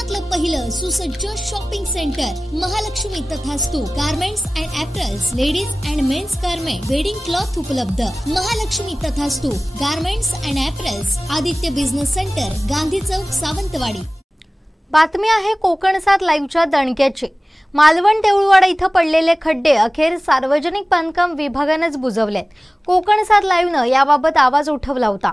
कोकणातलं पहिलं सुसज्ज shopping centre Mahalakshmi Tathastu garments and apparels, ladies and mens garment, wedding cloth उपलब्ध। Mahalakshmi Tathastu garments and apparels, Aditya business centre, Gandhi Chowk, Sawantwadi. बातमी आहे कोकणसात लाईव्हच्या दणक्याची। मालवण देऊळवाडा इथं पडलेले खड्डे अखेर सार्वजनिक बांधकाम विभागानेच बुजवलेत। कोकणसात लाईव्हनं याबाबत आवाज उठवला होता।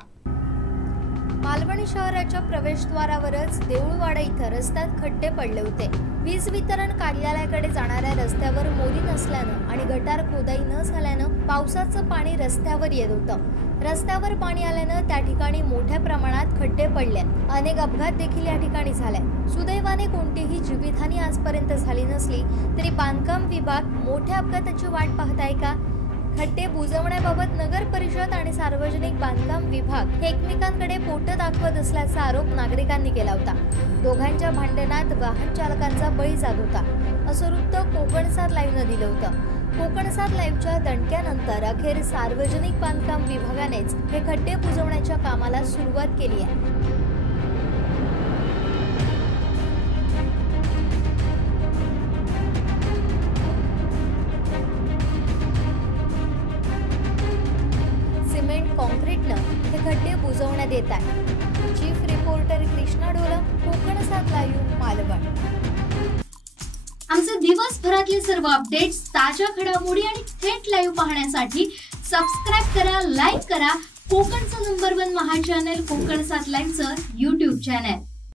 मालवण शहराच्या प्रवेशद्वारावरच देऊळवाडा इथं रस्त्यात खड्डे पडले होते। वीज वितरण कार्यालयाकडे जाणाऱ्या रस्त्यावर मोरी नसल्यानं आणि गटार खोदाई न झाल्यानं पावसाचं पाणी रस्त्यावर येत होतं। रस्त्यावर पाणी आल्यानं त्या ठिकाणी मोठ्या प्रमाणात खड्डे पडले। अनेक अपघात देखील या ठिकाणी झाले। सुदैवाने कोणतीही जीवितहानी आजपर्यंत झाली नसली तरी बांधकाम विभाग मोठ्या अपघाताची वाट पाहत आहे का? खड्डे बुजवण्याबाबत नगर परिषद आणि सार्वजनिक बांधकाम विभाग हे एकमेकांकडे बोट दाखवत असल्याचा आरोप नागरिकांनी केला होता। दोघांच्या भांडणात वाहन चालकांचा बळी जात होता, असं वृत्त कोकणसात लाईव्हनं दिलं होतं। कोकणसात लाईव्हच्या दणक्यानंतर अखेर सार्वजनिक बांधकाम विभागानेच हे खड्डे बुजवण्याच्या कामाला सुरुवात केली आहे। सिमेंट कॉन्क्रीटनं हे खड्डे बुजवण्यात येत आहे। चीफ रिपोर्टर कृष्णा ढोला, कोकणसात लाईव्ह, मालवण। आमचे दिवसभरातले सर्व अपडेट्स, ताज्या घडामोडी आणि थेट लाईव्ह पाहण्यासाठी सबस्क्राइब करा, लाईक करा कोकणचं नंबर 1 महा चॅनल कोकणसात लाईव्हचं YouTube चॅनल।